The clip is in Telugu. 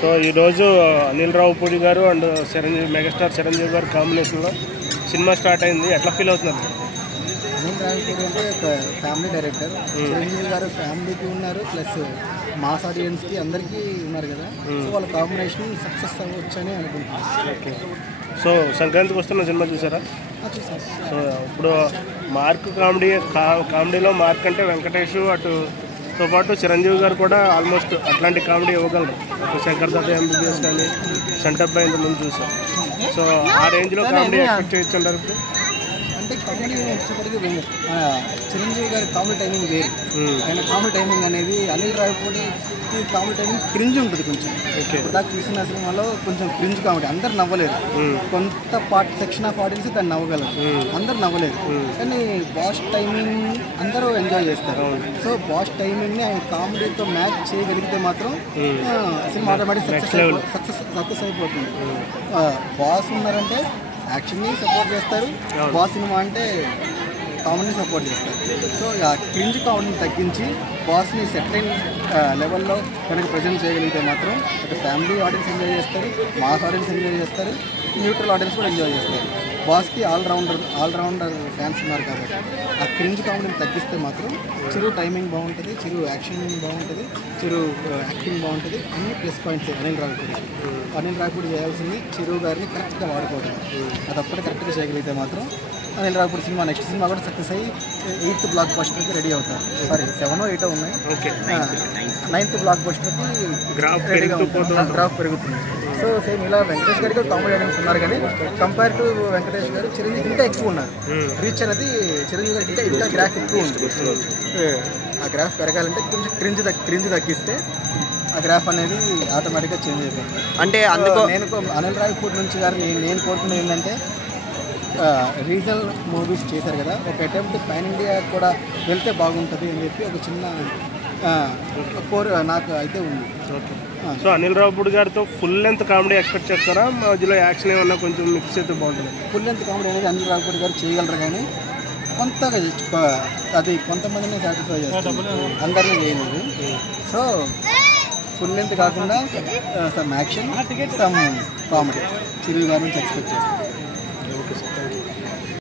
సో ఈరోజు అనిల్ రావిపూడి గారు అండ్ మెగాస్టార్ చిరంజీవి గారు కాంబినేషన్లో సినిమా స్టార్ట్ అయింది. ఎట్లా ఫీల్ అవుతున్నారు? అనిల్ రావిపూడి అంటే ఒక ఫ్యామిలీ డైరెక్టర్. చిరంజీవి గారు ఫ్యామిలీకి ఉన్నారు, ప్లస్ మాస్ ఆడియన్స్కి అందరికీ ఉన్నారు కదా. సో వాళ్ళ కాంబినేషన్ సక్సెస్ అవ్వచ్చని అనుకుంటున్నాను. ఓకే. సో సంక్రాంతికి వస్తున్న సినిమా చూసారా? సో ఇప్పుడు మార్క్ కామెడీలో మార్క్ అంటే వెంకటేష్ అటుతో పాటు చిరంజీవి గారు కూడా ఆల్మోస్ట్ అట్లాంటి కామెడీ ఇవ్వగలరు. శంకర్ దాదా ఎంబీబీఎస్ కానీ సెంటర్ బై ముందు చూసాం. సో ఆ రేంజ్లో కామెడీ ఎక్స్పెక్ట్ చేయొచ్చు అంటారు. అంటే కామెడీ వచ్చేప్పటికి చిరంజీవి గారి కామెడీ టైమింగ్ వేరు. ఆయన కామెడీ టైమింగ్ అనేది Anil Ravipudi comedy timing cringe ఉంటుంది కొంచెం. దాకా తీసిన సినిమాలో కొంచెం క్రింజ్ కామెడీ, అందరు నవ్వలేరు. కొంత సెక్షన్ ఆఫ్ ఆడియన్స్ దాన్ని నవ్వగలరు, అందరు నవ్వలేరు. కానీ బాస్ టైమింగ్ అందరూ ఎంజాయ్ చేస్తారు. సో బాస్ టైమింగ్ని ఆయన కామెడీతో మ్యాచ్ చేయగలిగితే మాత్రం సినిమా ఆటోమేటిక్ సక్సెస్ అయిపోతుంది. బాస్ ఉన్నారంటే యాక్షన్ని సపోర్ట్ చేస్తారు, బాస్ సినిమా అంటే కామెడీని సపోర్ట్ చేస్తారు. సో ఆ క్రింజ్ కామెడీని తగ్గించి బాస్ని సెటిల్ లెవెల్లో కనుక ప్రజెంట్ చేయగలిగితే మాత్రం ఒక ఫ్యామిలీ ఆడియన్స్ ఎంజాయ్ చేస్తారు, మాస్ ఆడియన్స్ ఎంజాయ్ చేస్తారు, న్యూట్రల్ ఆడియన్స్ కూడా ఎంజాయ్ చేస్తారు. బాస్కి ఆల్రౌండర్ ఫ్యాన్స్ ఉన్నారు కాబట్టి ఆ క్రింజ్ కామెడీని తగ్గిస్తే మాత్రం చిరు టైమింగ్ బాగుంటుంది, చిరు యాక్షన్ బాగుంటుంది, చిరు యాక్టింగ్ బాగుంటుంది. అన్ని ప్లస్ పాయింట్స్ అనిల్ రావిపూడి చేయాల్సింది చిరు గారిని కరెక్ట్గా వాడుకోవడం. అది అప్పుడే కరెక్ట్గా చేయగలిగితే మాత్రం Anil Ravipudi cinema next cinema కూడా సక్సెస్ అయ్యి 8th బ్లాక్ బస్టర్కి రెడీ అవుతారు. సారీ 7 or 8 ఉన్నాయి. 9th బ్లాక్ బస్టర్కి గ్రాఫ్ పెరుగుతుంది. సో సేమ్ ఇలా వెంకటేష్ గారికి కామెడీ ఆడియన్స్ ఉన్నారు, కానీ కంపేర్ టు వెంకటేష్ గారు చిరంజీవి ఇంకా ఎక్కువ ఉన్నారు. రీచ్ అనేది చిరంజీవి గారికి ఇంకా గ్రాఫ్ ఎక్కువ ఉంటుంది. ఆ గ్రాఫ్ పెరగాలంటే కొంచెం క్రింజ్ తగ్గిస్తే ఆ గ్రాఫ్ అనేది ఆటోమేటిక్గా చేంజ్ అయిపోతుంది. అంటే అందుకో నేను అనిల్ రావిపూడి నుంచి గారు నేను కోరుకునేది ఏంటంటే రీజనల్ మూవీస్ చేశారు కదా, ఒక అటెంప్ట్ పాన్ ఇండియా కూడా వెళ్తే బాగుంటుంది అని చెప్పి ఒక చిన్న నాకు అయితే ఉంది. ఓకే. సో అనిల్ రావిపూడి గారితో ఫుల్ లెంత్ కామెడీ ఎక్స్పెక్ట్ చేస్తారా? మధ్యలో యాక్షన్ ఏమన్నా కొంచెం మిక్స్ అయితే బాగుంటుంది. ఫుల్ లెంత్ కామెడీ అనేది అనిల్ రావిపూడి గారు చేయగలరు, కానీ కొంతగా అది కొంతమందిని సాటిస్ఫై చేస్తారు, అందరినీ చేయలేదు. సో ఫుల్ లెంత్ కాకుండా సమ్ యాక్షన్, సమ్ కామెడీ చిరు గారి నుంచి ఎక్స్పెక్ట్ చేస్తారు.